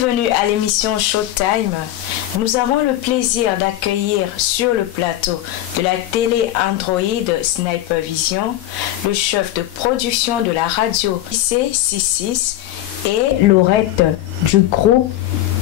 Bienvenue à l'émission Showtime. Nous avons le plaisir d'accueillir sur le plateau de la télé Android Sniper Vision le chef de production de la radio C66 et Laurette du groupe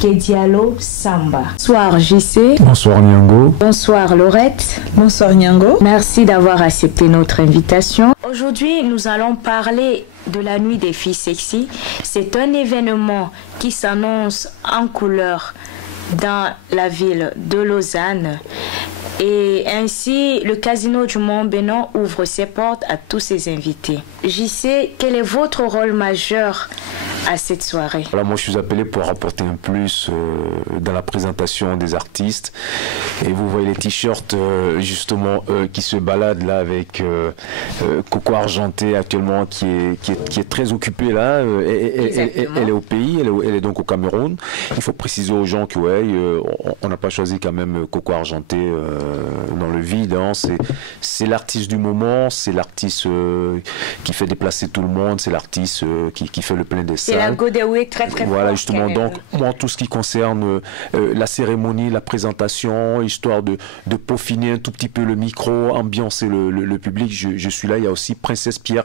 Kedialo Samba. Bonsoir JC. Bonsoir Nyango. Bonsoir Laurette. Bonsoir Nyango. Merci d'avoir accepté notre invitation. Aujourd'hui, nous allons parler de la nuit des filles sexy. C'est un événement qui s'annonce en couleur dans la ville de Lausanne. Et ainsi, le Casino du Mont-Bénon ouvre ses portes à tous ses invités. JC, quel est votre rôle majeur à cette soirée? Alors moi, je suis appelé pour apporter un plus dans la présentation des artistes. Et vous voyez les t-shirts justement qui se baladent là avec Coco Argenté actuellement qui est très occupée là. Elle est au pays, elle est donc au Cameroun. Il faut préciser aux gens que on n'a pas choisi quand même Coco Argenté dans le vide. Hein. C'est l'artiste du moment, c'est l'artiste qui fait déplacer tout le monde, c'est l'artiste qui fait le plein des salles. C'est la Godéoué très très voilà, fort, justement, donc moi tout ce qui concerne la cérémonie, la présentation, histoire de peaufiner un tout petit peu le micro, ambiancer le public, je suis là. Il y a aussi Princesse Pierre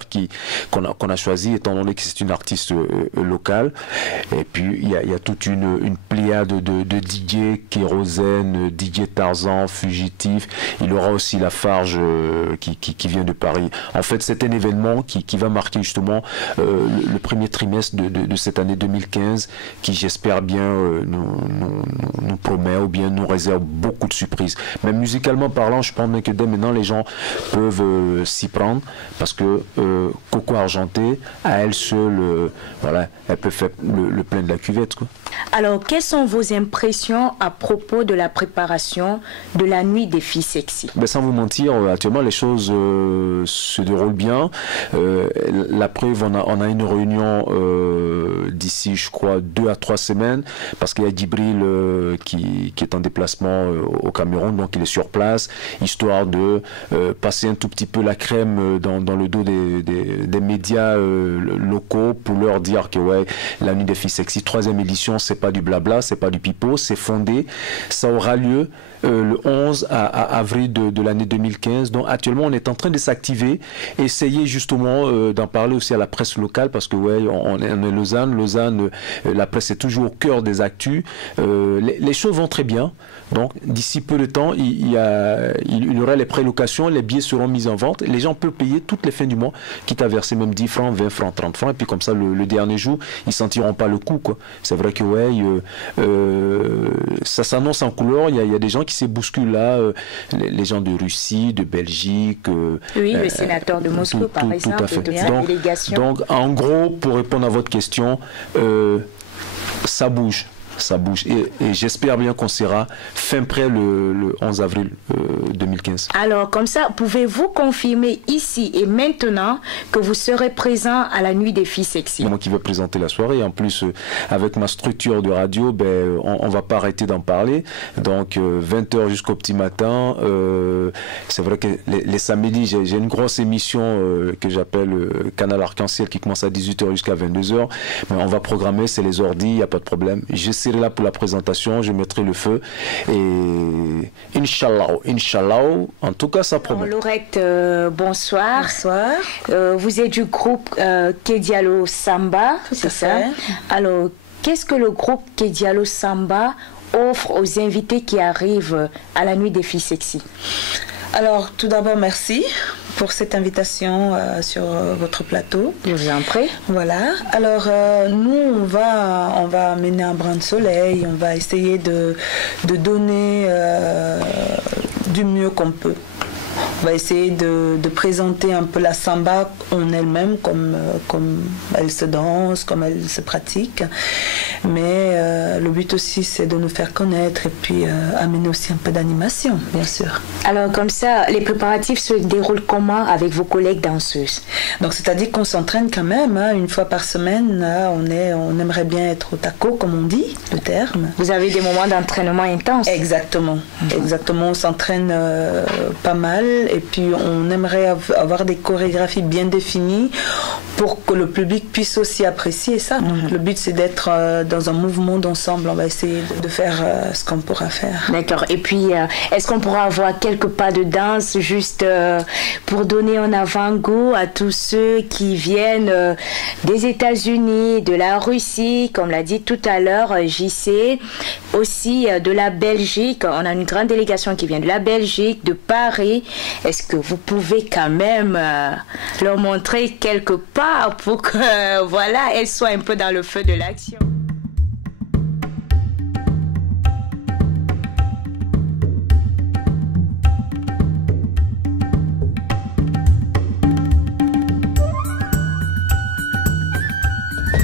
qu'on a choisi étant donné que c'est une artiste locale. Et puis il y a toute une pléiade de DJ, Kérosène, DJ Tarzan, Fugitif. Il y aura aussi La Farge qui vient de Paris. En fait, c'est un événement qui va marquer justement le premier trimestre de cette année 2015 qui, j'espère bien, nous promet ou bien nous réserve beaucoup de surprises. Même musicalement parlant, je pense que dès maintenant les gens peuvent s'y prendre parce que Coco Argenté, à elle seule, voilà, elle peut faire le plein de la cuvette, quoi. Alors, quelles sont vos impressions à propos de la préparation de la nuit des filles sexy? Ben, sans vous mentir, actuellement les choses se déroulent bien. La preuve, on a une réunion d'ici, je crois, 2 à 3 semaines, parce qu'il y a Djibril qui est en déplacement au Cameroun, donc il est sur place, histoire de passer un tout petit peu la crème dans le dos des médias locaux pour leur dire que la nuit des filles sexy, 3e édition, c'est pas du blabla, c'est pas du pipeau, c'est fondé. Ça aura lieu le 11 à avril de l'année 2015. Donc actuellement, on est en train de s'activer, essayer justement d'en parler aussi à la presse locale, parce que on est Lausanne. Lausanne, la presse est toujours au cœur des actus. Les choses vont très bien. Donc d'ici peu de temps, il y aura les prélocations, les billets seront mis en vente. Les gens peuvent payer toutes les fins du mois, quitte à verser même 10 francs, 20 francs, 30 francs. Et puis comme ça, le dernier jour, ils ne sentiront pas le coup, quoi. C'est vrai que ça s'annonce en couleur. Il y a des gens qui se bousculent là, les gens de Russie, de Belgique. Oui, le sénateur de Moscou, par exemple, tout à fait. de délégation. Donc, en gros, pour répondre à votre question, ça bouge. Ça bouge et j'espère bien qu'on sera fin prêt le 11 avril 2015. Alors comme ça, pouvez-vous confirmer ici et maintenant que vous serez présent à la nuit des filles sexy? Moi qui vais présenter la soirée, en plus avec ma structure de radio, on va pas arrêter d'en parler. Donc 20h jusqu'au petit matin. C'est vrai que les samedis, j'ai une grosse émission que j'appelle Canal Arc-en-Ciel qui commence à 18h jusqu'à 22h. Mais on va programmer, c'est les ordis, il n'y a pas de problème. Je serai là pour la présentation, je mettrai le feu et Inch'Allah, en tout cas ça promet. Laurette, bonsoir. Bonsoir. Vous êtes du groupe Kedialo Samba, c'est ça? Alors, qu'est-ce que le groupe Kedialo Samba offre aux invités qui arrivent à la nuit des filles sexy? Alors, tout d'abord, merci pour cette invitation sur votre plateau. Je vous en prie. Voilà. Alors, nous, on va mener un brin de soleil. On va essayer de donner du mieux qu'on peut. On va essayer de présenter un peu la samba en elle-même, comme elle se danse, comme elle se pratique. Mais le but aussi, c'est de nous faire connaître et puis amener aussi un peu d'animation, bien sûr. Alors, comme ça, les préparatifs se déroulent comment avec vos collègues danseuses? Donc, c'est-à-dire qu'on s'entraîne quand même, hein, une fois par semaine. Là, on aimerait bien être au taco, comme on dit, le terme. Vous avez des moments d'entraînement intenses? Exactement. Exactement, on s'entraîne pas mal. et puis on aimerait avoir des chorégraphies bien définies pour que le public puisse aussi apprécier ça. Donc, le but, c'est d'être dans un mouvement d'ensemble. On va essayer de faire ce qu'on pourra faire. D'accord. Et puis, est-ce qu'on pourra avoir quelques pas de danse juste pour donner en avant-goût à tous ceux qui viennent des États-Unis, de la Russie, comme l'a dit tout à l'heure JC, aussi de la Belgique. On a une grande délégation qui vient de la Belgique, de Paris. Est-ce que vous pouvez quand même leur montrer quelques pas pour que, voilà, elles soient un peu dans le feu de l'action?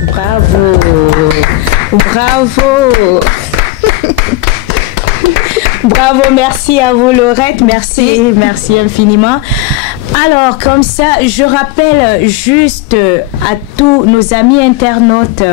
Bravo! Bravo! Bravo, merci à vous Laurette, merci infiniment. Alors, comme ça, je rappelle juste à tous nos amis internautes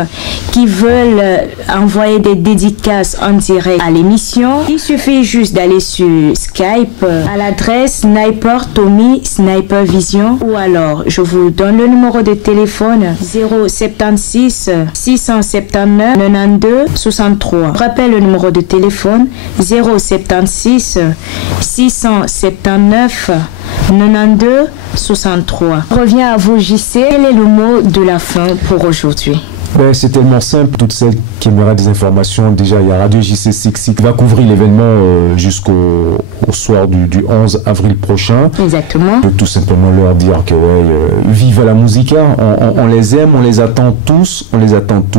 qui veulent envoyer des dédicaces en direct à l'émission. Il suffit juste d'aller sur Skype à l'adresse Sniper Tommy Sniper Vision, ou alors je vous donne le numéro de téléphone 076 679 92 63. Je rappelle le numéro de téléphone 076 679 92 63. Je reviens à vous JC. Quel est le mot de la fin pour aujourd'hui? C'est tellement simple. Toutes celles qui aimeraient des informations, déjà il y a Radio JC Sexy qui va couvrir l'événement jusqu'au soir du 11 avril prochain. Exactement. Je peux tout simplement leur dire que vive la musica, on les aime, on les attend tous,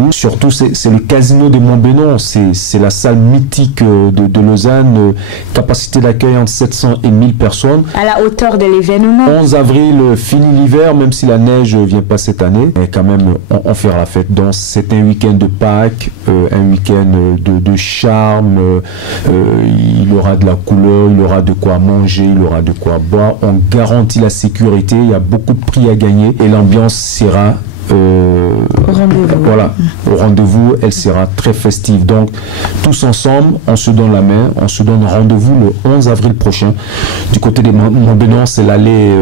Surtout c'est le casino de Montbenon, c'est la salle mythique de Lausanne, capacité d'accueil entre 700 et 1000 personnes. À la hauteur de l'événement. 11 avril, fini l'hiver, même si la neige vient pas cette année, mais quand même on fera la fête. Donc c'est un week-end de Pâques, un week-end de charme, il y aura de la couleur, il y aura de quoi manger, il y aura de quoi boire, on garantit la sécurité, il y a beaucoup de prix à gagner et l'ambiance sera voilà, au rendez-vous, elle sera très festive. Donc tous ensemble, on se donne la main, on se donne rendez-vous le 11 avril prochain du côté des Montbenon, c'est l'allée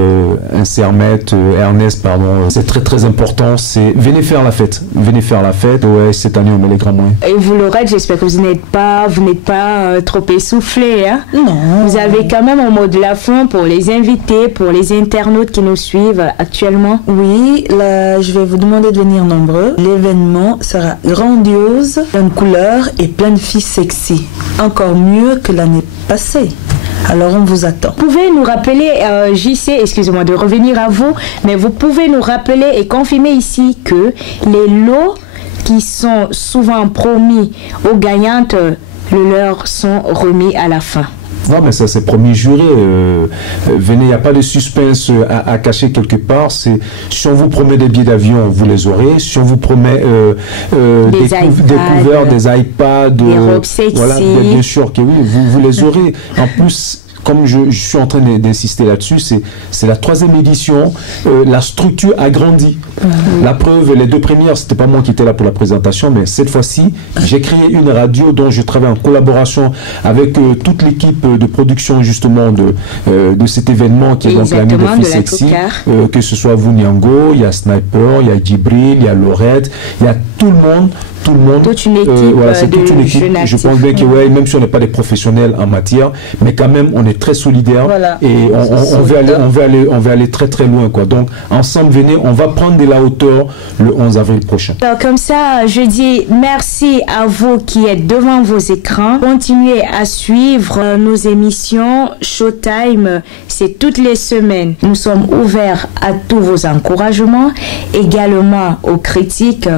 Ernest, pardon. C'est très très important, c'est venez faire la fête. Ouais, cette année on met les grands moyens. Et vous Laurette, j'espère que vous n'êtes pas trop essoufflé, hein? Non. Vous avez quand même un mot de la fin pour les invités, pour les internautes qui nous suivent actuellement? Oui, là je vais vous demander de venir nombreux. L'événement sera grandiose, plein de couleurs et plein de filles sexy. Encore mieux que l'année passée. Alors on vous attend. Vous pouvez nous rappeler, JC, excusez-moi de revenir à vous, mais vous pouvez nous rappeler et confirmer ici que les lots qui sont souvent promis aux gagnantes, leur sont remis à la fin. Non, mais ça c'est premier juré. Venez, il n'y a pas de suspense à cacher quelque part. Si on vous promet des billets d'avion, vous les aurez. Si on vous promet des couverts, des iPads, des robes sexy. Voilà, bien sûr que oui, vous les aurez. En plus, comme je suis en train d'insister là-dessus, c'est la 3e édition, la structure a grandi. La preuve, les 2 premières, c'était pas moi qui étais là pour la présentation, mais cette fois-ci, j'ai créé une radio dont je travaille en collaboration avec toute l'équipe de production justement de cet événement qui est donc la nuit des filles sexy. Que ce soit vous Niango, il y a Sniper, il y a Djibril, il y a Laurette, il y a tout le monde. Toute une équipe, voilà, c'est toute une équipe. Je pense bien que même si on n'est pas des professionnels en matière, mais quand même on est très solidaires, voilà. Et on veut aller très très loin, quoi. Donc ensemble, venez, on va prendre de la hauteur le 11 avril prochain. Alors, comme ça, je dis merci à vous qui êtes devant vos écrans. Continuez à suivre nos émissions. Showtime, c'est toutes les semaines. Nous sommes ouverts à tous vos encouragements, également aux critiques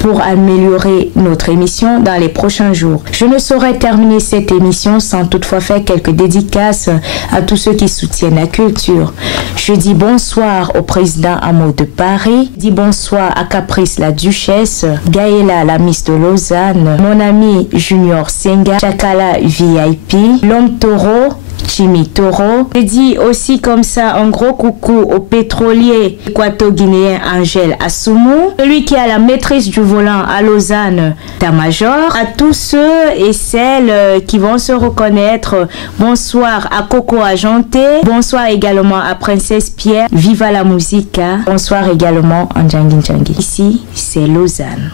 pour améliorer notre émission dans les prochains jours. Je ne saurais terminer cette émission sans toutefois faire quelques dédicaces à tous ceux qui soutiennent la culture. Je dis bonsoir au président Amo de Paris, je dis bonsoir à Caprice la Duchesse, Gaëla la Miss de Lausanne, mon ami Junior Senga, Chakala VIP, L'Homme Taureau, Jimmy Toro. Je dis aussi comme ça un gros coucou au pétrolier équato-guinéen Angel Assoumou, celui qui a la maîtrise du volant à Lausanne, Tamajor, à tous ceux et celles qui vont se reconnaître. Bonsoir à Coco Ajanté, bonsoir également à Princesse Pierre, viva la musique, bonsoir également à Djangui Djangui. Ici, c'est Lausanne.